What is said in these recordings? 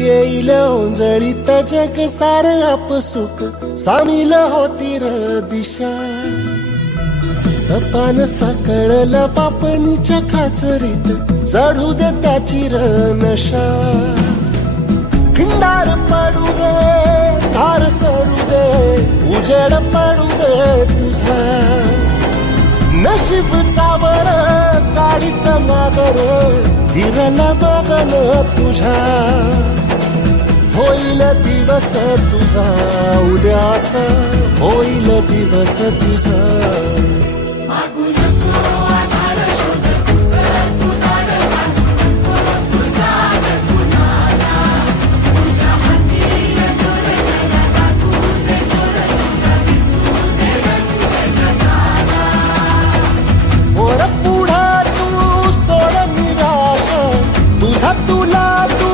येईल ओंजळीत जग सार आपसुक सामील होती र दिशा सपान साकळला पापणीच्या खाचरीत चढू दे त्याची र नशा खिंडार पडू दे धार सरू दे उजेड पडू दे तुझा नशीब चावर काढीत मागर हिरला बघन तुझ्या होईल दिवस तुझा उद्याचा होईल दिवस तुझा तुला तू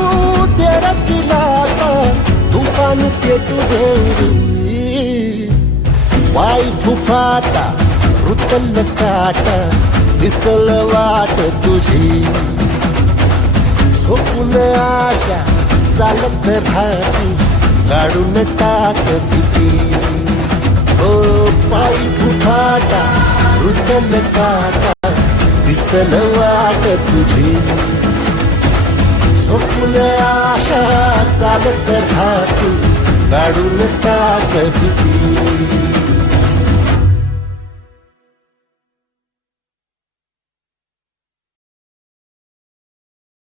तेरा दिलासा तुफान पेटू देऊरी वाई फुफाटा रुतल काटा दिसल वाट तुझी झोपून आशा चालत राहती काढून टाक भीती ओ पायी फुफाटा रुतल काटा दिसल वाट तुझी झोपून आशा चालत राहती काढून टाक भीती